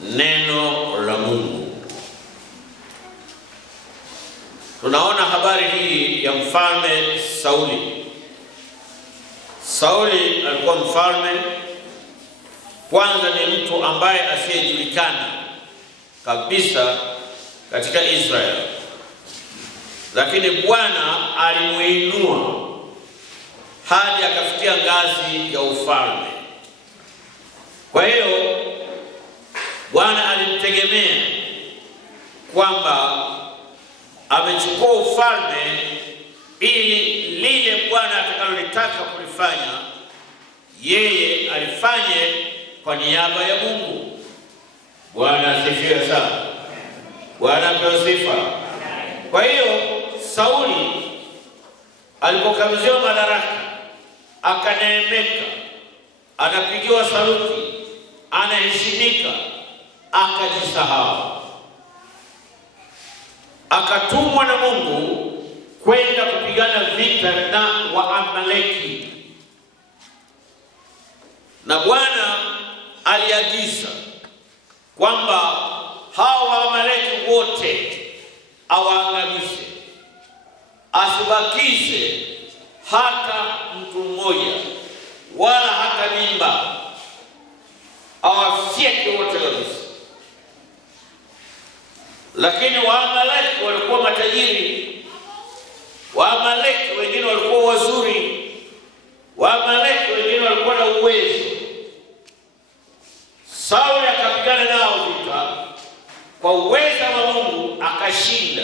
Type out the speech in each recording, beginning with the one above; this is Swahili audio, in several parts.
neno la Mungu. Tunaona habari hii ya mfalme Sauli. Sauli alikuwa mfalme, kwanza ni mtu ambaye asiyejulikana kabisa katika Israeli, lakini Bwana alimuinua hadi akafikia ngazi ya ufalme. Kwa hiyo Bwana alimtegemea kwamba amechukua ufalme ili lile Bwana atakalolitaka kulifanya yeye alifanye kwa niaba ya Mungu. Bwana asifiwe sana. Bwana apewe sifa. Kwa hiyo Sauli alipokabidhiwa madaraka, akaneemeka, anapigiwa saluti, anaheshimika, akajisahau. Akatumwa na Mungu kwenda kupigana vita na Waamaleki. Na Bwana aliagiza kwamba hawa Waamaleki wote awaangamize, asibakize hata mtu mmoja wala hata mimba, awafyeke wote kabisa. Lakini Waamaleki walikuwa matajiri, Waamaleki wengine walikuwa wazuri, Waamaleki wengine walikuwa na uwezo. Sauli akapigana nao vita kwa uwezo wa Mungu, akashinda.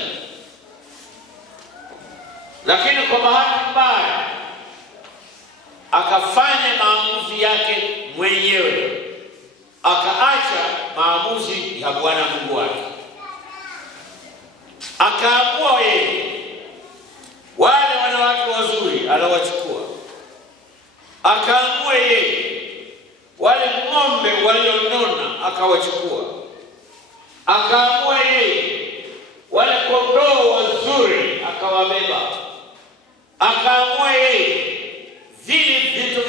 Lakini kwa bahati mbaya akafanya maamuzi yake mwenyewe, akaacha maamuzi ya Bwana Mungu wake. Akaamua yeye wale wanawake wazuri anawachukua, akaamua yeye wale ng'ombe walionona akawachukua, akaamua yeye wale kondoo wazuri akawabeba, akaamua yeye vile vitu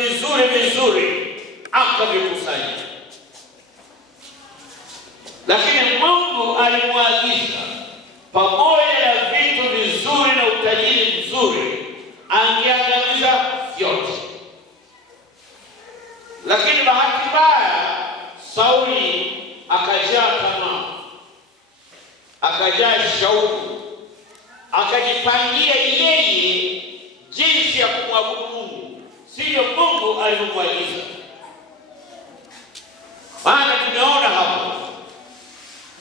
vizuri akavikusanya. Lakini Mungu alimwagiza pamoja na vitu vizuri na utajiri mzuri angeangamiza vyote. Lakini bahati mbaya Sauli akajaa tamaa, akajaa shauku, akajipangia yeye jinsi ya kumwabudu Mungu, sio Mungu alivyomwagiza. Maana tumeona hapo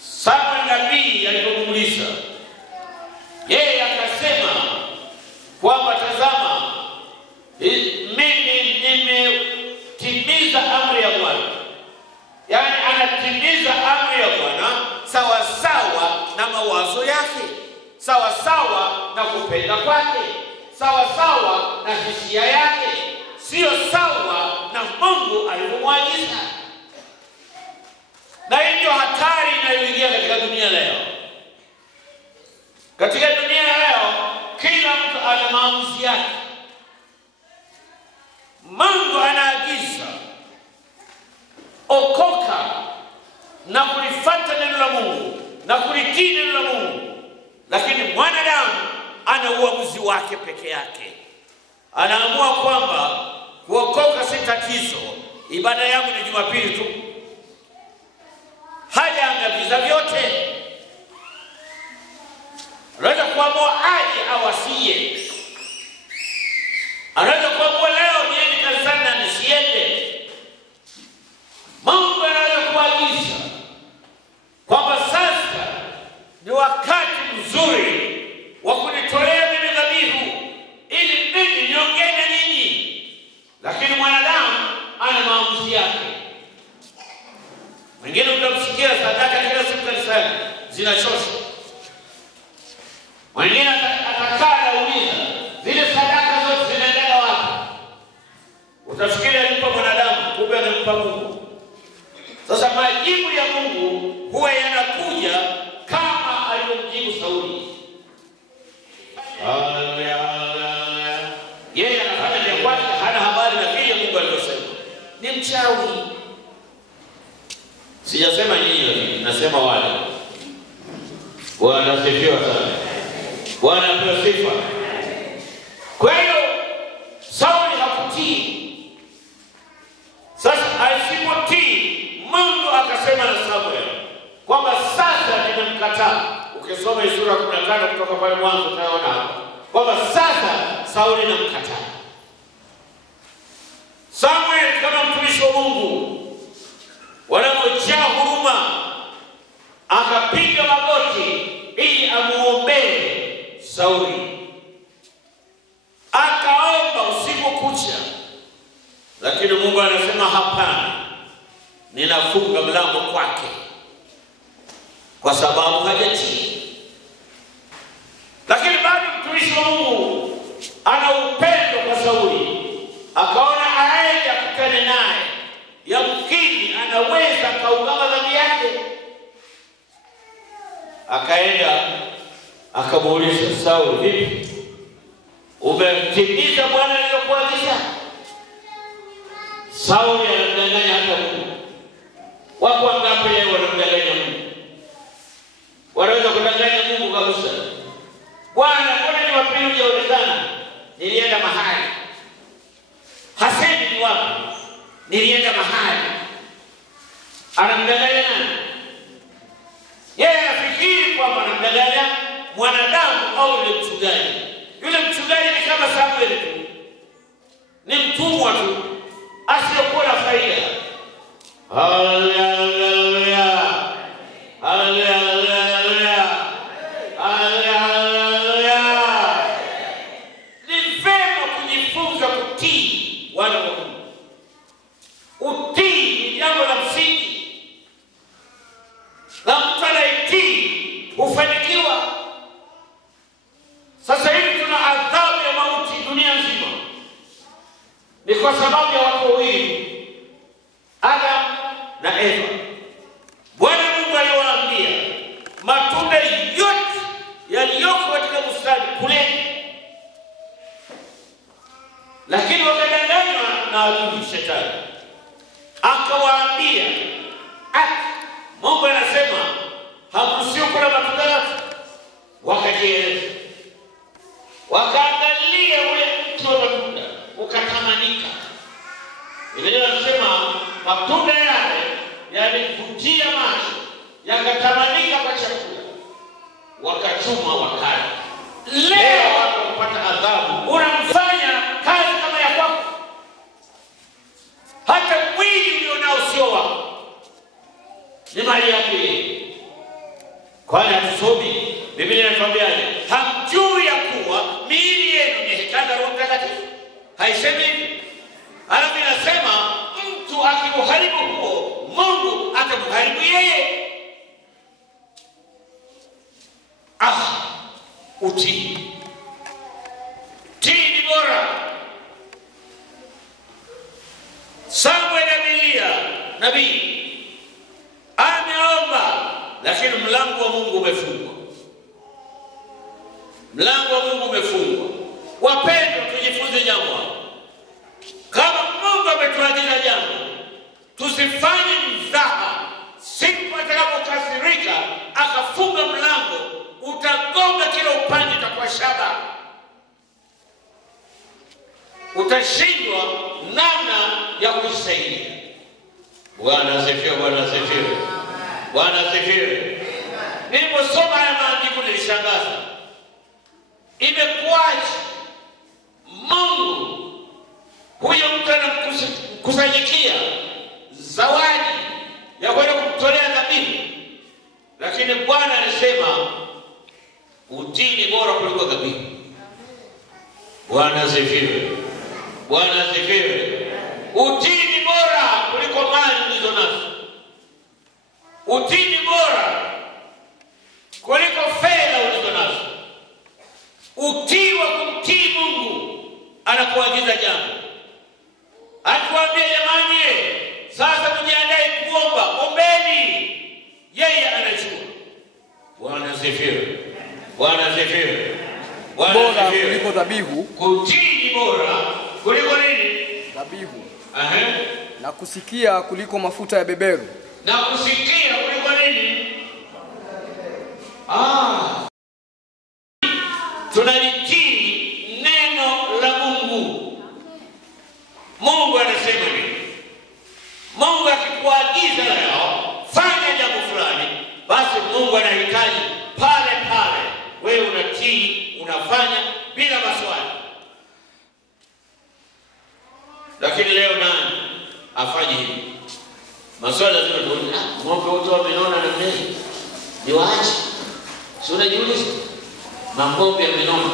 Samuel nabii alipomuuliza, yeye akasema kwamba tazama, mimi nimetimiza amri ya Bwana. Yaani anatimiza amri ya Bwana sawa sawa na mawazo yake, sawa sawa na kupenda kwake, sawa sawa na hisia yake, sio sawa na Mungu alivyomwagiza. Na hiyo hatari inayoingia katika dunia leo. Katika dunia leo kila mtu ana maamuzi yake. Mungu anaagiza okoka na kulifuata neno la Mungu na kulitii neno la Mungu, lakini mwanadamu ana uamuzi wake peke yake. Anaamua kwamba kuokoka si tatizo, ibada yangu ni Jumapili tu. Hajaangamiza vyote. Anaweza kuamua aje au asiye. Anaweza kuamua leo niende kanisani na nisiende. Mungu anaweza kuagiza kwamba sasa ni wakati mzuri wa kunitolea mimi dhabihu ili mimi niongee na ninyi. Lakini mwanadamu ana maamuzi yake. Mwingine utamsikia sadaka kila siku kanisani zinachosha. Mwingine atakaa anauliza, zile sadaka zote zinaenda wapi? Utafikiri alimpa mwanadamu, kumbe anampa Mungu. Sasa majibu ya Mungu huwa yanakuja kama alivyomjibu Sauli. Haleluya. Yeye anafanya vya kwake, hana habari na vile Mungu alivyosema. Ni mchawi. Sijasema nyinyi Nasema wale. Bwana asifiwe sana. Bwana apewe sifa. Kwa hiyo Sauli hakutii. Sasa asipotii, Mungu akasema na Samuel kwamba sasa nimemkataa. Ukisoma sura 15 kutoka pale mwanzo utaona hapo kwamba sasa Sauli namkataa. Samuel kama mtumishi wa Mungu wanapojaa huruma akapiga magoti ili amuombee Sauli. Akaomba usiku kucha, lakini Mungu anasema hapana, ninafunga mlango kwake kwa sababu hajatii. Lakini bado mtumishi wa Mungu ana upendo kwa Sauli, akaona aende akutane naye, yamkini anaweza kaungama dhambi yake. Akaenda akamuuliza Sauli, vipi? Umetimiza Bwana aliyokuagiza? Sauli anamdanganya hata Mungu. Wako wangapi leo wanamdanganya Mungu? Wanaweza kudanganya Mungu kabisa. Bwana, mbona ni wapi hujaonekana? Nilienda mahali. Hasemi ni wapi? Nilienda mahali. Anamdanganya nani? Yeye anafikiri kwamba anamdanganya mwanadamu au yule mchungaji. Yule mchungaji ni kama Samuel tu. Ni mtumwa tu, asiyokuwa na faida. Haleluya. Haleluya. Haleluya. Ni vema kujifunza kutii wana wa Mungu. Utii ni jambo la msingi. Na mtu anayetii hufanikiwa. Sasa hivi tuna adhabu ya mauti dunia nzima. Ni kwa sababu ya watu wawili, Adam na Eva. Bwana Mungu aliwaambia matunda yote yaliyoko katika bustani kuleni, lakini wakadanganywa na adui Shetani. Akawaambia Mungu anasema hamruhusiwi kula matunda yote. Wakajieleza, wakaangalia ule mti wa matunda ukatamanika. Biblia inasema matunda yale yalivutia macho, yakatamanika kwa chakula, wakachuma wakala. Leo watu kupata adhabu, unamfanya kazi kama ya kwako. Hata mwili ulionao sio wako, ni mali yake. Kwani hatusomi? Biblia inatuambiaje? Hamjui ya kuwa miili yenu ni hekalu la Roho Mtakatifu? Haisemi hivi? Alafu inasema mtu akikuharibu huo, Mungu atakuharibu yeye. Utii. Tii ni bora. Samuel Abilia nabii ameomba, lakini mlango wa Mungu umefungwa. Mlango wa Mungu umefungwa. Wapendwa, tujifunze jambo. Kama Mungu ametuagiza jambo, tusifanye mzaha. Siku atakapokasirika akafunga mlango, utagonga kila upande, utakuwa shaba. Utashindwa namna ya kujisaidia. Bwana asifiwe, Bwana asifiwe. Bwana asifiwe. Niliposoma haya maandiko nilishangaza. Imekuwaje Mungu huyo mtu anakusanyikia zawadi ya kwenda kumtolea dhabihu, lakini Bwana alisema utii ni bora kuliko dhabihu. Bwana asifiwe. Bwana asifiwe. Utii ni bora kuliko mali ulizo nazo. Utii ni bora kuliko fedha ulizo nazo. Utii wa kumtii Mungu anakuagiza jambo. Atuambia jamani, sasa mjiandae kuomba, ombeni. Yeye anajua. Bwana asifiwe. Bwana asifiwe. Bora kuliko dhabihu. Kutii ni bora kuliko nini? Dhabihu. Na kusikia kuliko mafuta ya beberu. Na kusikia kuliko nini? Mungu anahitaji pale pale wewe unatii, unafanya bila maswali. Lakini leo nani afanye hivi? Maswali lazima tuone. Ng'ombe wote wamenona na mimi ni waache. Si unajiuliza? Ng'ombe amenona.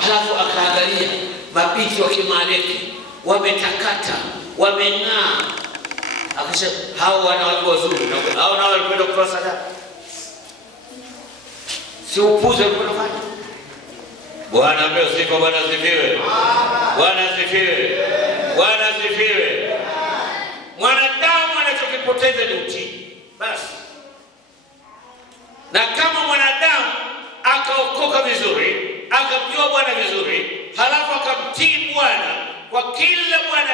Halafu akaangalia mabiti wa Kimaleki wametakata, wameng'aa. Akasema hao wana watu wazuri, hao nao walikwenda kutoa sadaka. Si upuze unafanya. Bwana apewe sifa, Bwana asifiwe. Bwana asifiwe. Bwana asifiwe. Mwanadamu anachokipoteza ni utii. Basi. Na kama mwanadamu akaokoka vizuri, akamjua Bwana vizuri, halafu akamtii Bwana kwa kila Bwana